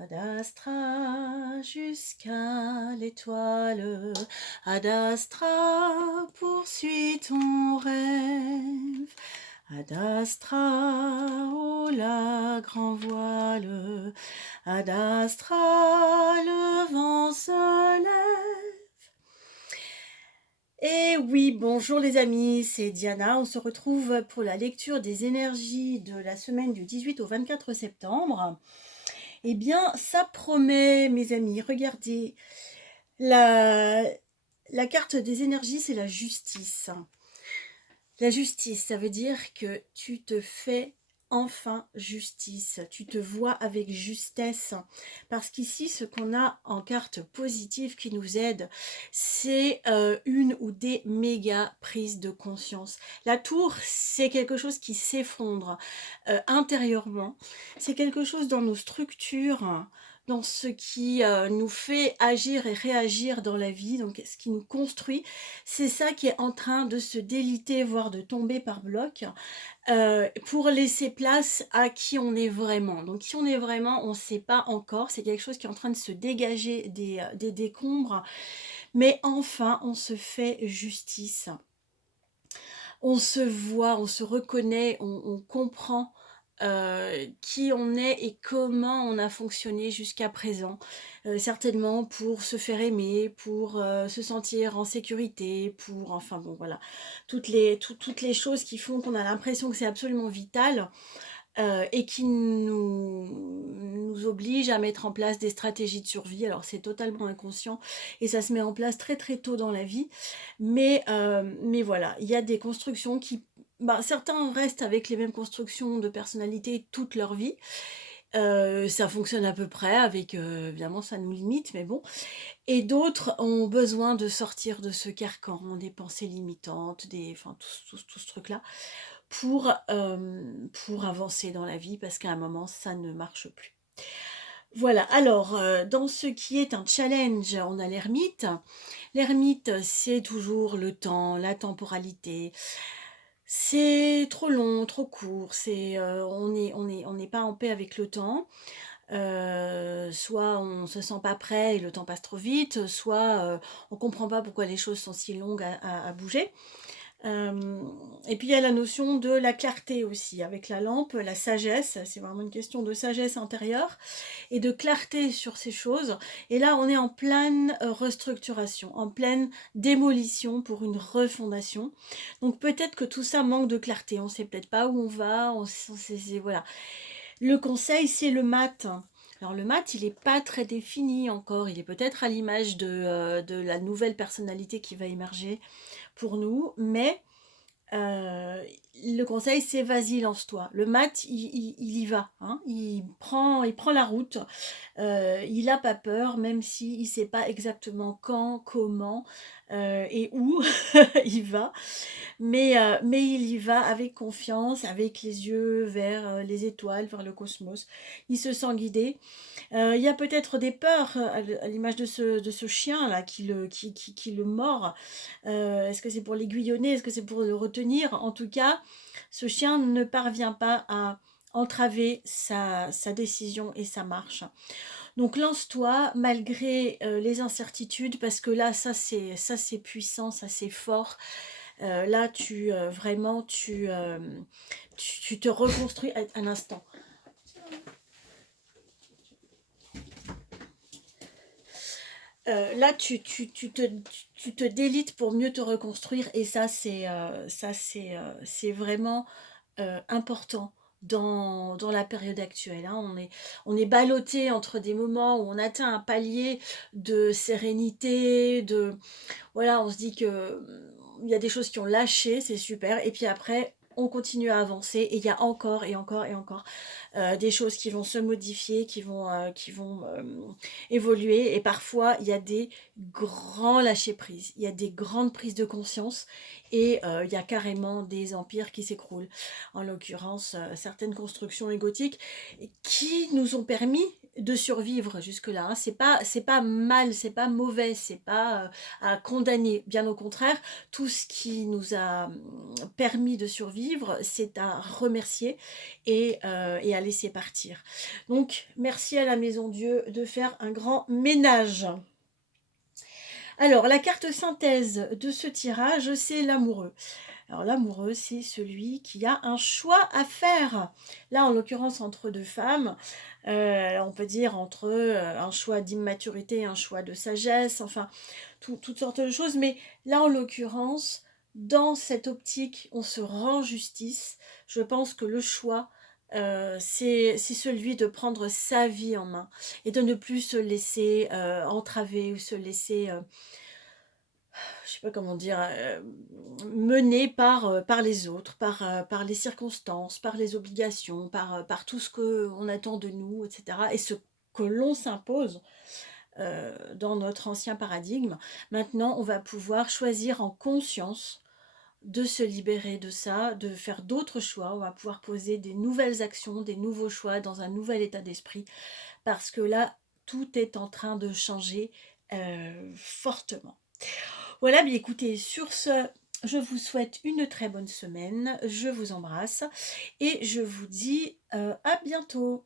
Ad astra jusqu'à l'étoile, Ad astra poursuis ton rêve, Ad astra oh la grand voile, Ad astra le vent se lève. Et oui, bonjour les amis, c'est Diana. On se retrouve pour la lecture des énergies de la semaine du 18 au 24 septembre. Eh bien, ça promet, mes amis. Regardez, la, la carte des énergies, c'est la justice. La justice, ça veut dire que tu te fais enfin justice, tu te vois avec justesse. Parce qu'ici, ce qu'on a en carte positive qui nous aide, c'est une ou des méga prises de conscience. La tour, c'est quelque chose qui s'effondre intérieurement. C'est quelque chose dans nos structures, dans ce qui nous fait agir et réagir dans la vie, donc ce qui nous construit, c'est ça qui est en train de se déliter, voire de tomber par bloc, pour laisser place à qui on est vraiment. Donc qui on est vraiment, on ne sait pas encore, c'est quelque chose qui est en train de se dégager des décombres, mais enfin on se fait justice. On se voit, on se reconnaît, on comprend qui on est et comment on a fonctionné jusqu'à présent. Certainement pour se faire aimer, pour se sentir en sécurité, pour, enfin bon voilà, toutes les choses qui font qu'on a l'impression que c'est absolument vital et qui nous oblige à mettre en place des stratégies de survie. Alors c'est totalement inconscient et ça se met en place très très tôt dans la vie. Mais voilà, il y a des constructions qui... Bah, certains restent avec les mêmes constructions de personnalité toute leur vie. Ça fonctionne à peu près, avec évidemment ça nous limite, mais bon. Et d'autres ont besoin de sortir de ce carcan, des pensées limitantes, enfin tout ce truc-là, pour avancer dans la vie, parce qu'à un moment, ça ne marche plus. Voilà, alors, dans ce qui est un challenge, on a l'ermite. L'ermite, c'est toujours le temps, la temporalité. C'est trop long, trop court, on n'est pas en paix avec le temps. Soit on se sent pas prêt et le temps passe trop vite, soit on comprend pas pourquoi les choses sont si longues à bouger. Et puis il y a la notion de la clarté aussi, avec la lampe, la sagesse, c'est vraiment une question de sagesse intérieure et de clarté sur ces choses. Et là, on est en pleine restructuration, en pleine démolition pour une refondation. Donc peut-être que tout ça manque de clarté, on sait peut-être pas où on va, voilà. Le conseil, c'est le mat. Alors le mat, il n'est pas très défini encore, il est peut-être à l'image de la nouvelle personnalité qui va émerger pour nous, mais le conseil, c'est vas-y, lance-toi. Le mat, il y va, hein. Il prend la route. Il n'a pas peur, même s'il ne sait pas exactement quand, comment et où il va. Mais il y va avec confiance, avec les yeux vers les étoiles, vers le cosmos. Il se sent guidé. Il y a peut-être des peurs à l'image de ce chien-là qui le mord. Est-ce que c'est pour l'aiguillonner? Est-ce que c'est pour le retenir? En tout cas, ce chien ne parvient pas à entraver sa décision et sa marche. Donc lance-toi malgré les incertitudes, parce que là, ça c'est puissant, ça c'est fort. Là, vraiment, tu te reconstruis un instant. Là, tu te délites pour mieux te reconstruire, et c'est vraiment important dans la période actuelle, hein. On est ballotté entre des moments où on atteint un palier de sérénité, voilà, on se dit que il y a des choses qui ont lâché, c'est super, et puis après on continue à avancer, et il y a encore et encore et encore des choses qui vont se modifier, qui vont évoluer, et parfois il y a des grands lâcher prises, il y a des grandes prises de conscience, et il y a carrément des empires qui s'écroulent. En l'occurrence, certaines constructions égotiques qui nous ont permis de survivre jusque-là, hein. C'est pas mal, c'est pas mauvais, c'est pas à condamner. Bien au contraire, tout ce qui nous a permis de survivre, c'est à remercier et à laisser partir. Donc, merci à la Maison Dieu de faire un grand ménage. Alors, la carte synthèse de ce tirage, c'est l'amoureux. Alors l'amoureux, c'est celui qui a un choix à faire. Là, en l'occurrence, entre deux femmes, on peut dire entre un choix d'immaturité et un choix de sagesse, enfin, toutes sortes de choses. Mais là, en l'occurrence, dans cette optique, on se rend justice. Je pense que le choix, c'est celui de prendre sa vie en main et de ne plus se laisser entraver ou se laisser je sais pas comment dire, menée par les autres, par les circonstances, par les obligations, par tout ce qu'on attend de nous, et cetera et ce que l'on s'impose, dans notre ancien paradigme. Maintenant, on va pouvoir choisir en conscience de se libérer de ça, de faire d'autres choix. On va pouvoir poser des nouvelles actions, des nouveaux choix dans un nouvel état d'esprit parce que là, tout est en train de changer, fortement. Voilà, bien écoutez, sur ce, je vous souhaite une très bonne semaine, je vous embrasse et je vous dis à bientôt.